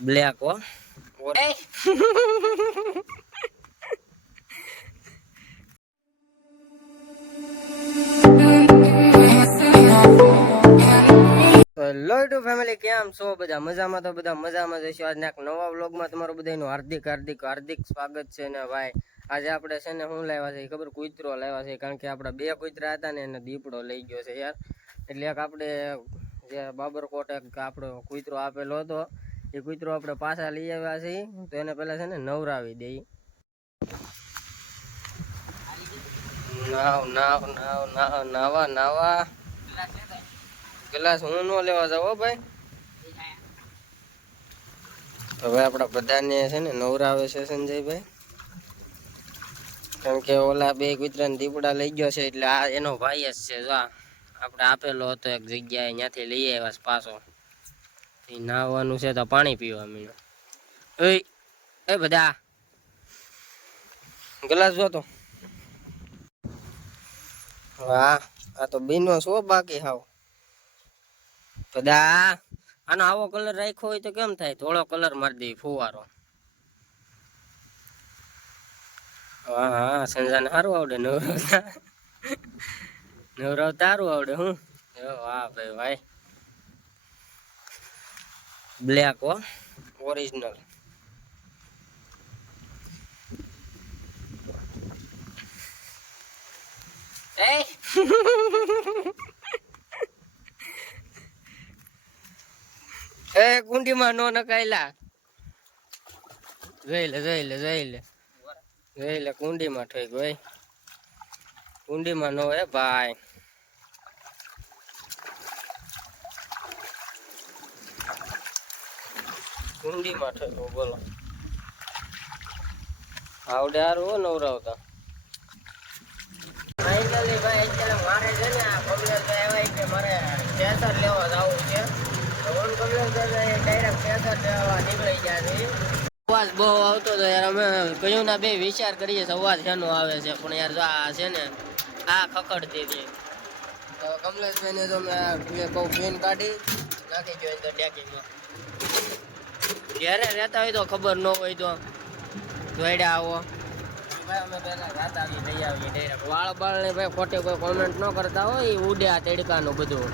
Black હો hello YouTube family, કેમ છો બધા? મજામાં? તો બધા મજામાં જઈશું. આજના એક નવા વ્લોગમાં તમારું બધાનું હાર્દિક હાર્દિક હાર્દિક સ્વાગત છે. ને ભાઈ, આજે આપણે છે ને શું લાવ્યા છે ખબર? કૂતરો લાવ્યા છે. કારણ કે આપણા બે કૂતરા હતા ને એને દીપડો લઈ ગયો છે યાર. એટલે એક આપણે જે બાબરકોટ એક આપણો કૂતરો આપેલો હતો, એ કૂતરો આપણે પાછા લઈ આવ્યા છીએ. તો એને પહેલા છે ને નવરાવી દઈએ. નાવા ગ્લાસ હું ન લેવા જાવ ભાઈ. હવે આપડા બધાને છે ને નવરાવે છે સંજયભાઈ, કારણ કે ઓલા બે કૂતરાને દીપડા લઈ ગયો છે એટલે આ એનો ભાઈ જ છે. જો આપણે આપેલો હતો એક જગ્યાએ, ત્યાંથી લઈ આવ્યા પાછો. એ નાહવાનું છે તો પાણી પીવા મીણો. એ બધા ગ્લાસ જોતો. વાહ, આ તો બીનો છો બાકી હાવ બધા. આનો આવો કલર રાખ્યો હોય તો કેમ થાય? થોડો કલર મારી દે ફુવારો. હા હા, સંજાને સારું આવડે નવરાવતા. નવરાવતા સારું આવડે. હું વાહ ભાઈ ભાઈ. બ્લેક હો ઓરિજિનલ. એ કુંડીમાં નો નકાયેલા. જોઈ લે કુંડીમાં થઈ ગઈ. કુંડીમાં નો હે ભાઈ. કુંડીમાં થઈ ગયો. બોલો આવડે હારું હો નવરાવતા. ફાઇનલી ભાઈ, અત્યારે મારે છે ને આ કમલેશભાઈ આવ્યા કે મારે કેસર લેવા જવું છે. ઓન કમલેશભાઈ ડાયરેક્ટ કેસર લેવા નીકળી ગયા છે. અવાજ બહુ આવતો હતો યાર. અમે કયું ના બે વિચાર કરીએ છીએ અવાજ શેનો આવે છે, પણ યાર જો આ છે ને આ ખકડતી હતી. તો કમલેશભાઈ ને તો મેં બહુ પેન કાઢી નાખી ગયો અંદર ડેકીમાં. ઘેરે રહેતા હોય તો ખબર ન હોય તો દોડ્યા આવો ભાઈ. અમે પેલા રાતાથી લઈ આવીએ ડાયરેક્ટ. વાળ બાળ ને ભાઈ ખોટી કોઈ કોમેન્ટ ન કરતા હોય, ઉડે આ તડકાનું બધું.